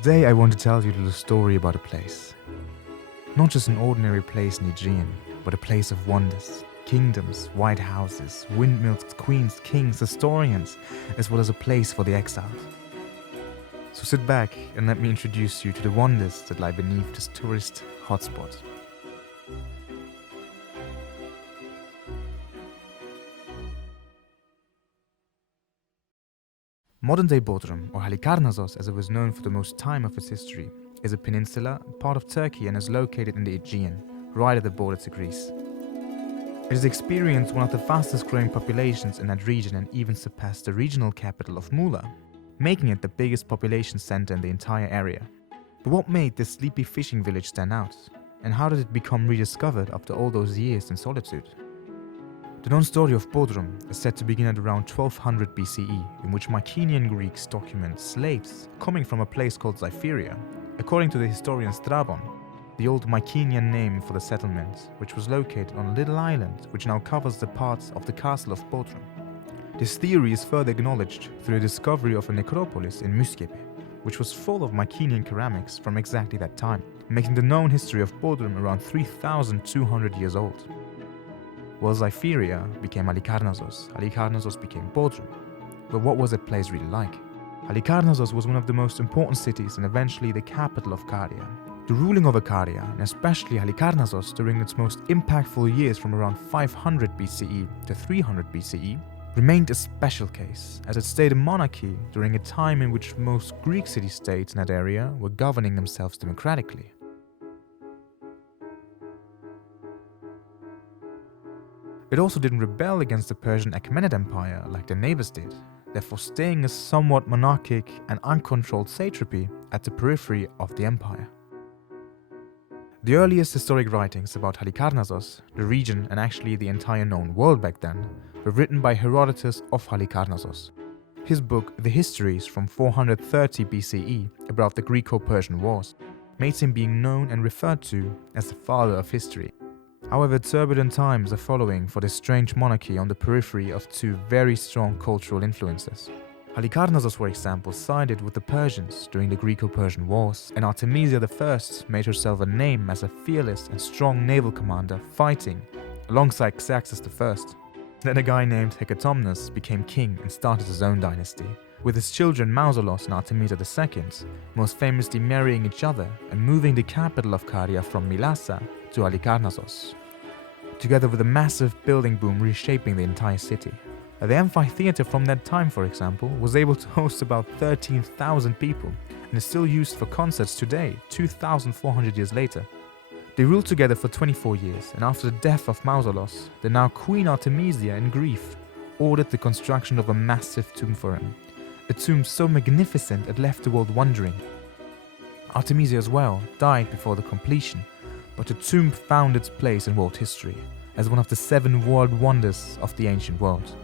Today I want to tell you a little story about a place. Not just an ordinary place in the Aegean, but a place of wonders, kingdoms, white houses, windmills, queens, kings, historians, as well as a place for the exiled. So sit back and let me introduce you to the wonders that lie beneath this tourist hotspot. Modern-day Bodrum, or Halicarnassus as it was known for the most time of its history, is a peninsula, part of Turkey, and is located in the Aegean, right at the border to Greece. It has experienced one of the fastest growing populations in that region and even surpassed the regional capital of Muğla, making it the biggest population center in the entire area. But what made this sleepy fishing village stand out? And how did it become rediscovered after all those years in solitude? The known story of Bodrum is said to begin at around 1200 BCE, in which Mycenaean Greeks document slaves coming from a place called Zytheria, according to the historian Strabon, the old Mycenaean name for the settlement, which was located on a little island which now covers the parts of the castle of Bodrum. This theory is further acknowledged through the discovery of a necropolis in Musik, which was full of Mycenaean ceramics from exactly that time, making the known history of Bodrum around 3,200 years old. While Zytheria became Halicarnassus, Halicarnassus became Bodrum. But what was that place really like? Halicarnassus was one of the most important cities and eventually the capital of Caria. The ruling of Caria, and especially Halicarnassus during its most impactful years from around 500 BCE to 300 BCE, remained a special case, as it stayed a monarchy during a time in which most Greek city-states in that area were governing themselves democratically. It also didn't rebel against the Persian Achaemenid Empire like their neighbors did, therefore staying a somewhat monarchic and uncontrolled satrapy at the periphery of the empire. The earliest historic writings about Halicarnassus, the region and actually the entire known world back then, were written by Herodotus of Halicarnassus. His book, The Histories from 430 BCE, about the Greco-Persian Wars, makes him being known and referred to as the father of history. However, turbulent times are following for this strange monarchy on the periphery of two very strong cultural influences. Halicarnassus, for example, sided with the Persians during the Greco-Persian Wars, and Artemisia I made herself a name as a fearless and strong naval commander fighting alongside Xerxes I. Then a guy named Cökertme became king and started his own dynasty, with his children Mausolos and Artemisia II most famously marrying each other and moving the capital of Caria from Mylassa to Halicarnassus, together with a massive building boom reshaping the entire city. The amphitheater from that time, for example, was able to host about 13,000 people and is still used for concerts today, 2,400 years later. They ruled together for 24 years, and after the death of Mausolos, the now Queen Artemisia, in grief, ordered the construction of a massive tomb for him. A tomb so magnificent it left the world wondering. Artemisia as well died before the completion, but the tomb found its place in world history as one of the 7 world wonders of the ancient world.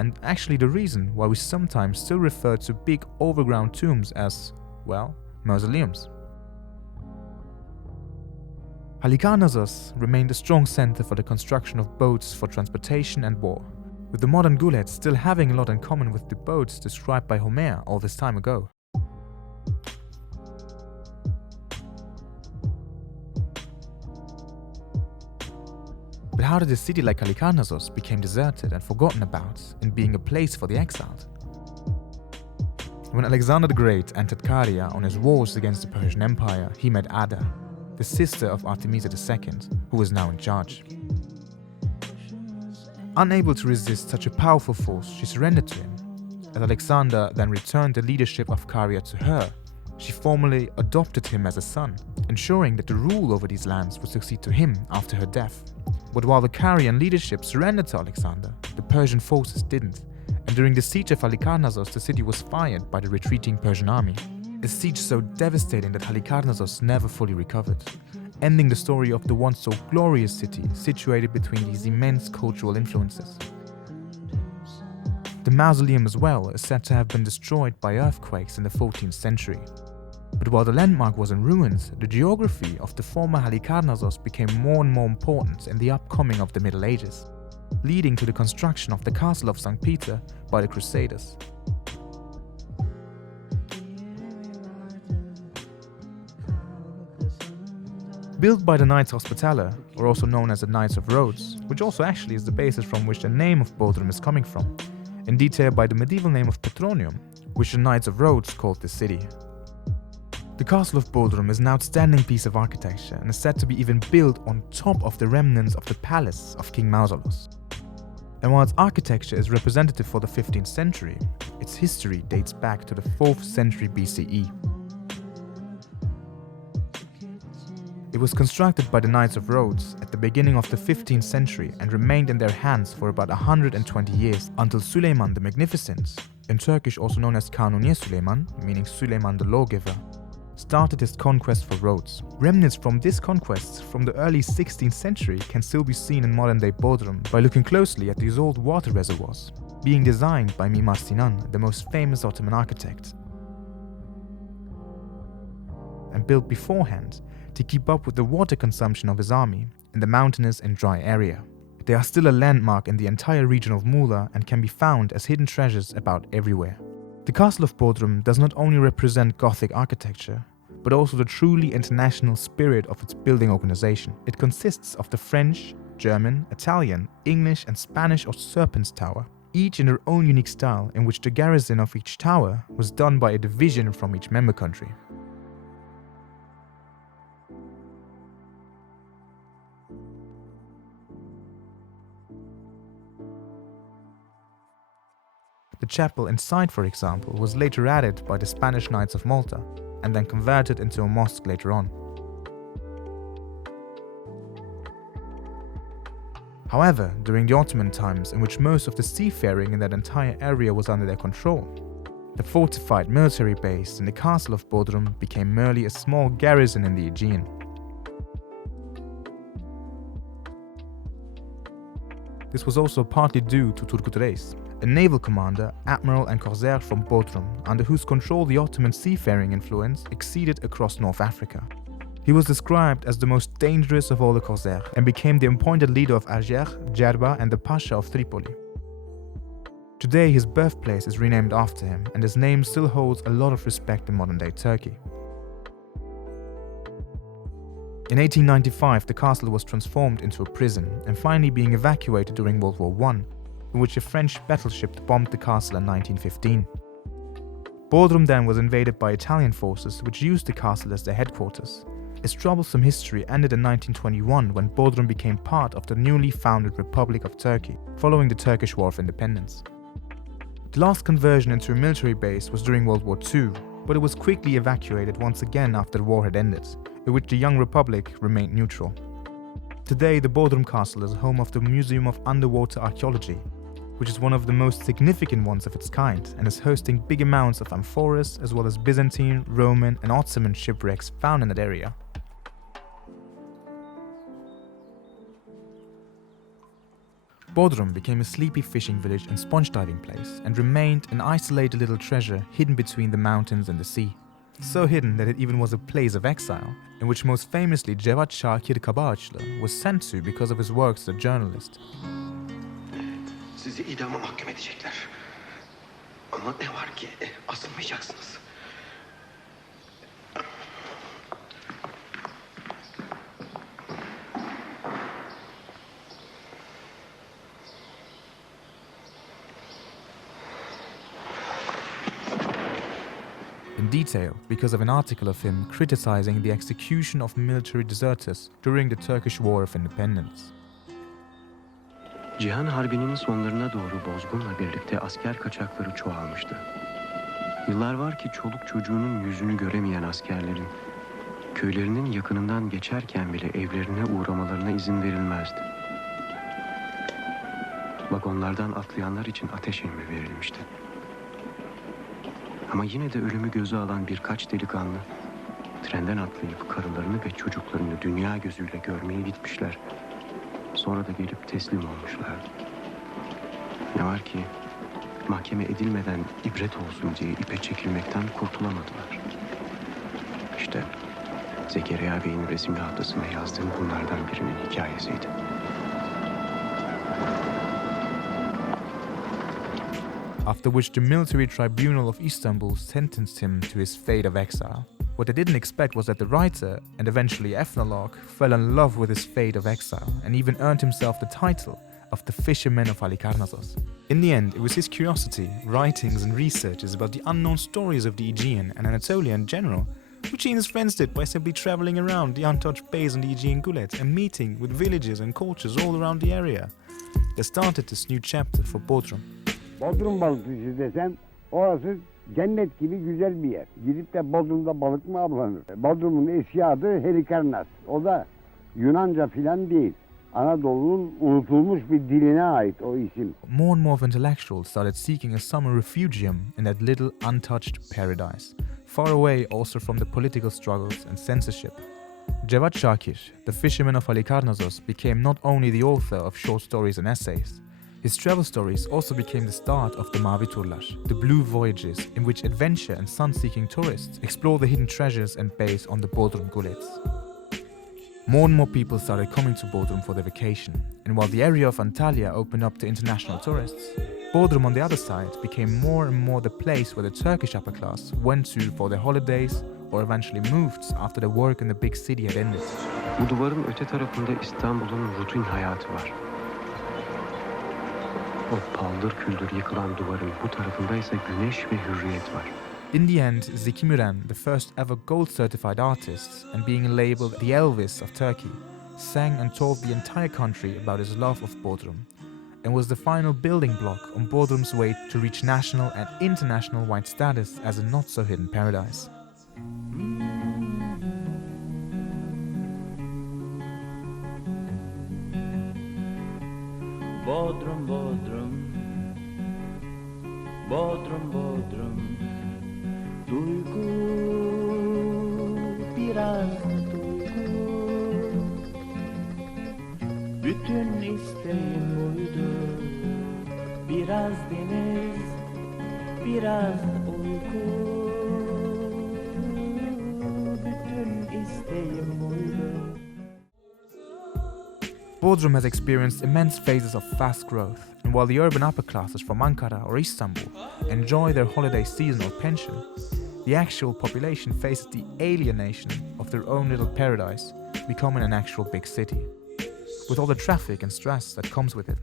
And actually the reason why we sometimes still refer to big overground tombs as, well, mausoleums. Halicarnassus remained a strong center for the construction of boats for transportation and war, with the modern gulets still having a lot in common with the boats described by Homer all this time ago. But how did a city like Halicarnassus become deserted and forgotten about in being a place for the exiled? When Alexander the Great entered Caria on his wars against the Persian Empire, he met Ada, the sister of Artemisia II, who was now in charge. Unable to resist such a powerful force, she surrendered to him. As Alexander then returned the leadership of Caria to her, she formally adopted him as a son, ensuring that the rule over these lands would succeed to him after her death. But while the Carian leadership surrendered to Alexander, the Persian forces didn't, and during the siege of Halicarnassus, the city was fired by the retreating Persian army. A siege so devastating that Halicarnassus never fully recovered, ending the story of the once so glorious city situated between these immense cultural influences. The mausoleum as well is said to have been destroyed by earthquakes in the 14th century. But while the landmark was in ruins, the geography of the former Halicarnassus became more and more important in the upcoming of the Middle Ages, leading to the construction of the castle of St. Peter by the Crusaders. Built by the Knights Hospitaller, or also known as the Knights of Rhodes, which also actually is the basis from which the name of Bodrum is coming from, in detail by the medieval name of Petronium, which the Knights of Rhodes called the city. The Castle of Bodrum is an outstanding piece of architecture and is said to be even built on top of the remnants of the palace of King Mausolus. And while its architecture is representative for the 15th century, its history dates back to the 4th century BCE. It was constructed by the Knights of Rhodes at the beginning of the 15th century and remained in their hands for about 120 years until Süleyman the Magnificent, in Turkish also known as Kanuni Süleyman, meaning Süleyman the Lawgiver, started his conquest for Rhodes. Remnants from this conquest from the early 16th century can still be seen in modern-day Bodrum by looking closely at these old water reservoirs, being designed by Mimar Sinan, the most famous Ottoman architect, and built beforehand to keep up with the water consumption of his army in the mountainous and dry area. They are still a landmark in the entire region of Muğla and can be found as hidden treasures about everywhere. The Castle of Bodrum does not only represent Gothic architecture, but also the truly international spirit of its building organization. It consists of the French, German, Italian, English and Spanish or Serpent's Tower, each in their own unique style in which the garrison of each tower was done by a division from each member country. The chapel inside, for example, was later added by the Spanish Knights of Malta and then converted into a mosque later on. However, during the Ottoman times, in which most of the seafaring in that entire area was under their control, the fortified military base in the Castle of Bodrum became merely a small garrison in the Aegean. This was also partly due to Turk, a naval commander, admiral and corsair from Bodrum, under whose control the Ottoman seafaring influence exceeded across North Africa. He was described as the most dangerous of all the corsairs and became the appointed leader of Algiers, Djerba and the Pasha of Tripoli. Today his birthplace is renamed after him and his name still holds a lot of respect in modern-day Turkey. In 1895 the castle was transformed into a prison and finally being evacuated during World War I, in which a French battleship bombed the castle in 1915. Bodrum then was invaded by Italian forces which used the castle as their headquarters. Its troublesome history ended in 1921 when Bodrum became part of the newly founded Republic of Turkey, following the Turkish War of Independence. The last conversion into a military base was during World War II, but it was quickly evacuated once again after the war had ended, in which the young Republic remained neutral. Today, the Bodrum Castle is home of the Museum of Underwater Archaeology, which is one of the most significant ones of its kind and is hosting big amounts of amphoras as well as Byzantine, Roman and Ottoman shipwrecks found in that area. Bodrum became a sleepy fishing village and sponge diving place and remained an isolated little treasure hidden between the mountains and the sea. So hidden that it even was a place of exile, in which most famously Cevat Şakir Kabaağaçlı was sent to because of his work as a journalist. Sizi idama mahkum edecekler. Ama ne var ki asılmayacaksınız. In detail because of an article of him criticizing the execution of military deserters during the Turkish War of Independence. Cihan Harbi'nin sonlarına doğru bozgunla birlikte asker kaçakları çoğalmıştı. Yıllar var ki çoluk çocuğunun yüzünü göremeyen askerlerin köylerinin yakınından geçerken bile evlerine uğramalarına izin verilmezdi. Vagonlardan atlayanlar için ateş emri verilmişti. Ama yine de ölümü göze alan birkaç delikanlı trenden atlayıp karılarını ve çocuklarını dünya gözüyle görmeye gitmişler. Sonra da gelip teslim olmuşlardı. Ne var ki mahkeme edilmeden ibret olsun diye ipe çekilmekten kurtulamadılar. İşte Zekeriya Bey'in resimli haftasına yazdığım bunlardan birinin hikayesiydi. After which the military tribunal of Istanbul sentenced him to his fate of exile, What they didn't expect was that the writer, and eventually ethnologue, fell in love with his fate of exile and even earned himself the title of the Fisherman of Halicarnassus. In the end, it was his curiosity, writings and researches about the unknown stories of the Aegean and Anatolia in general, which he and his friends did by simply traveling around the untouched bays on the Aegean Gullet and meeting with villages and cultures all around the area. They started this new chapter for Bodrum. Bodrum balıkçısı desen, orası cennet gibi güzel bir yer. Gidip de Bodrum'da balık mı avlanır? Bodrum'un eski adı Halicarnassus. O da Yunanca filan değil. Anadolu'nun unutulmuş bir diline ait o isim. More and more of intellectuals started seeking a summer refugium in that little untouched paradise, far away also from the political struggles and censorship. Cevat Şakir, the fisherman of Halicarnassus, became not only the author of short stories and essays. His travel stories also became the start of the Mavi turlar, the blue voyages in which adventure and sun-seeking tourists explore the hidden treasures and bays on the Bodrum Gullets. More and more people started coming to Bodrum for their vacation, and while the area of Antalya opened up to international tourists, Bodrum on the other side became more and more the place where the Turkish upper class went to for their holidays or eventually moved after their work in the big city had ended. Bu duvarın öte tarafında İstanbul'un rutin hayatı var. O paldır küldür yıkılan duvarın bu tarafında ise güneş ve hürriyet var. In the end, Zeki Müren, the first ever gold-certified artist and being labeled the Elvis of Turkey, sang and told the entire country about his love of Bodrum, and was the final building block on Bodrum's way to reach national and international wide status as a not-so-hidden paradise. Bodrum, Bodrum, Bodrum, Bodrum, duygu, biraz duygu, bütün isteğim buydu, biraz deniz, biraz uyku, bütün isteğim buydu. Bodrum has experienced immense phases of fast growth, and while the urban upper classes from Ankara or Istanbul enjoy their holiday season or pension, the actual population faces the alienation of their own little paradise, becoming an actual big city, with all the traffic and stress that comes with it.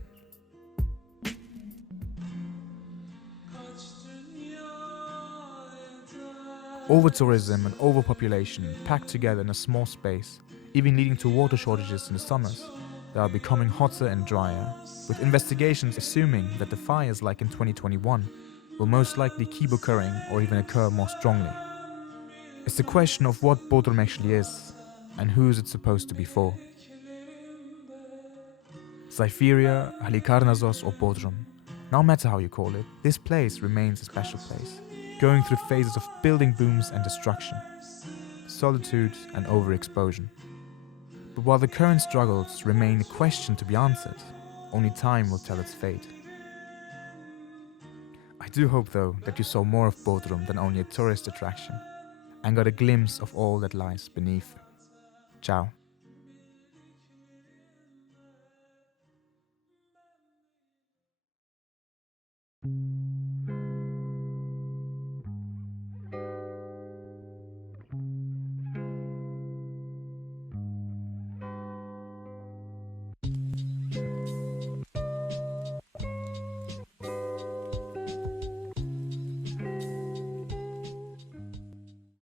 Over-tourism and overpopulation packed together in a small space, even leading to water shortages in the summers that are becoming hotter and drier, with investigations assuming that the fires like in 2021 will most likely keep occurring or even occur more strongly. It's the question of what Bodrum actually is, and who is it supposed to be for. Zytheria, Halicarnassus or Bodrum, no matter how you call it, this place remains a special place, going through phases of building booms and destruction, solitude and overexposure. But while the current struggles remain a question to be answered, only time will tell its fate. I do hope though that you saw more of Bodrum than only a tourist attraction, and got a glimpse of all that lies beneath. Ciao.